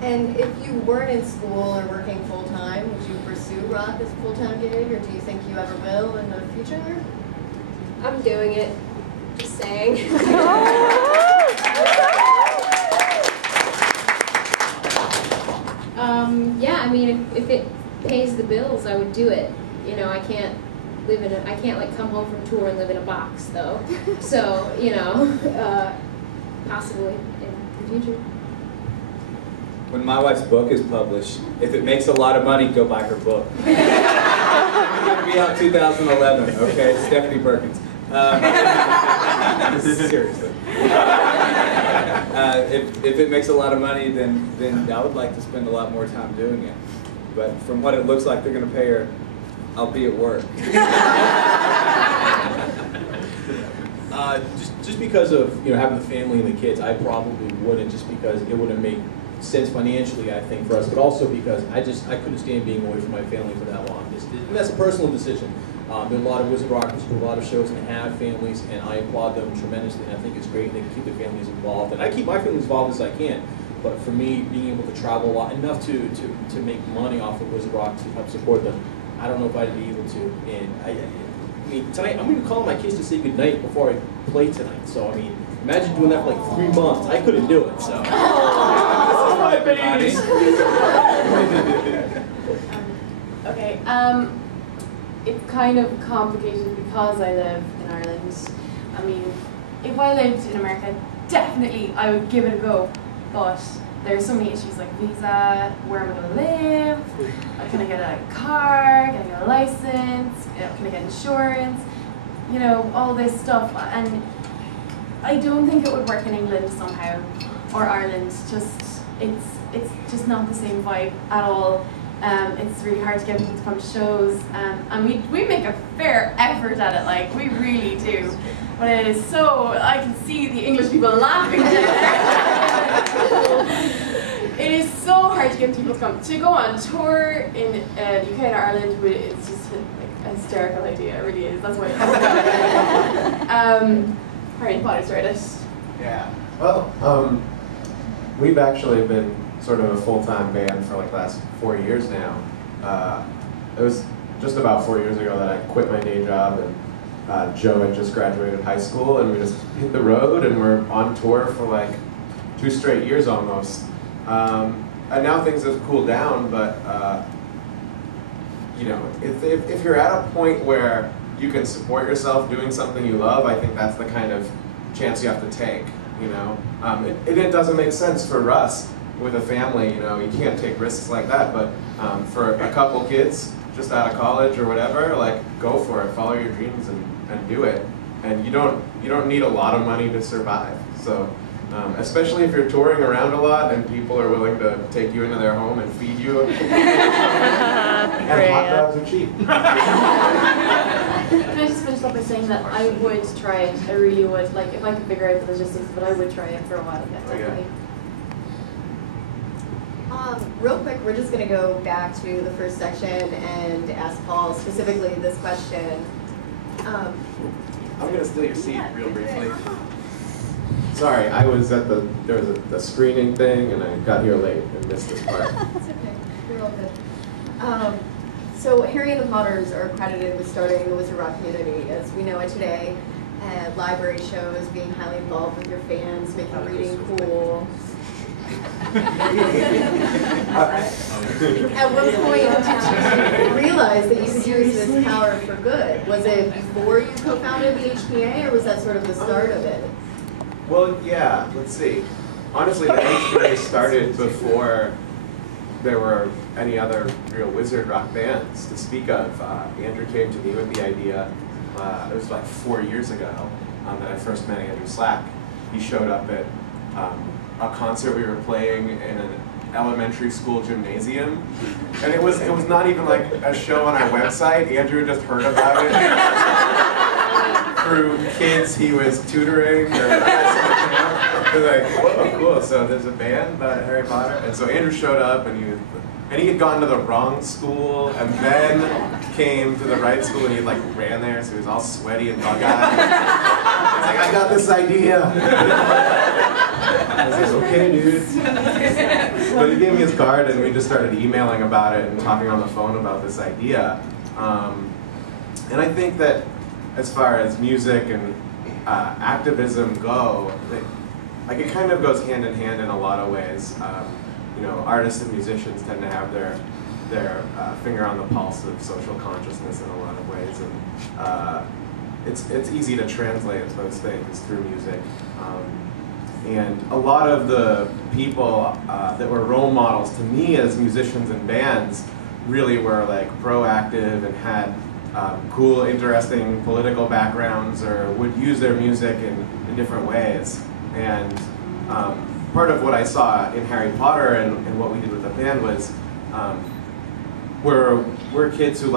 And if you weren't in school or working full-time, would you pursue rock as a full-time gig, or do you think you ever will in the future? I'm doing it. Just saying. Yeah, I mean, if it pays the bills, I would do it. You know, I can't like come home from tour and live in a box, though. So, you know, possibly in the future. When my wife's book is published, if it makes a lot of money, go buy her book. It's going to be out 2011, okay? Stephanie Perkins. Seriously. If it makes a lot of money, then I would like to spend a lot more time doing it. But from what it looks like they're going to pay her, I'll be at work. Just because of having the family and the kids, I probably wouldn't, just because it wouldn't make sense financially, I think, for us, but also because I couldn't stand being away from my family for that long. And that's a personal decision. There are a lot of Wizard Rockers who do a lot of shows and have families, and I applaud them tremendously, and I think it's great they can keep their families involved. And I keep my family as involved as I can, but for me, being able to travel a lot, enough to make money off of Wizard Rock to help support them, I don't know if I'd be able to. And I mean, tonight, I'm going to call my kids to say goodnight before I play tonight. So, I mean, imagine doing that for like 3 months. I couldn't do it, so. Oh, my babies. Okay, it's kind of complicated because I live in Ireland. I mean, if I lived in America, definitely I would give it a go. But there's so many issues like visa, where am I going to live, can I get a car, can I get a license, can I get insurance, you know, all this stuff. And I don't think it would work in England somehow, or Ireland. It's just not the same vibe at all. It's really hard to get people to come to shows, and we make a fair effort at it, like, we really do. But it is so, I can see the English people laughing at it. It is so hard to get people to come. To go on tour in UK and Ireland, it's just like a hysterical idea, it really is. That's why it's Harry Potter's read it. Yeah. Well, we've actually been sort of a full-time band for like the last 4 years now. It was just about 4 years ago that I quit my day job, and Joe had just graduated high school, and we just hit the road, and we're on tour for like 2 straight years almost. And now things have cooled down, but you know, if you're at a point where you can support yourself doing something you love, I think that's the kind of chance you have to take. You know, it doesn't make sense for us with a family. You know, you can't take risks like that. But for a couple kids just out of college or whatever, like, go for it, follow your dreams and do it. And you don't need a lot of money to survive. So especially if you're touring around a lot and people are willing to take you into their home and feed you. And hot dogs are cheap. Can I just finish up by saying that I would try it, I really would. Like, if I could figure out the logistics, but I would try it for a while, yeah, definitely. Real quick, we're just going to go back to the first section and ask Paul specifically this question. I'm going to steal your seat real briefly. Sorry, I was at there was a screening thing, and I got here late and missed this part. That's okay. You're all good. So Harry and the Potters are credited with starting the Wizard Rock community as we know it today. Library shows, being highly involved with your fans, making reading cool. At what point did you realize that you could use this power for good? Was it before you co-founded the HPA, or was that sort of the start of it? Well, yeah, let's see. Honestly, the HPA started before there were any other real Wizard Rock bands to speak of. Andrew came to me with the idea, it was like 4 years ago that I first met Andrew Slack. He showed up at a concert we were playing in an elementary school gymnasium, and it was not even like a show on our website. Andrew just heard about it through kids he was tutoring. Or like, whoa, cool! So there's a band about Harry Potter, and so Andrew showed up, and he had gone to the wrong school, and then came to the right school, and he like ran there, so he was all sweaty and bug-eyed. He's like, I got this idea. I was like, okay, dude. But he gave me his card, and we just started emailing about it and talking on the phone about this idea. And I think that as far as music and activism go, like it kind of goes hand in hand in a lot of ways. You know, artists and musicians tend to have their finger on the pulse of social consciousness in a lot of ways, and it's easy to translate those things through music. And a lot of the people that were role models to me as musicians and bands really were like proactive and had cool, interesting political backgrounds, or would use their music in different ways. And part of what I saw in Harry Potter and what we did with the band was we're kids who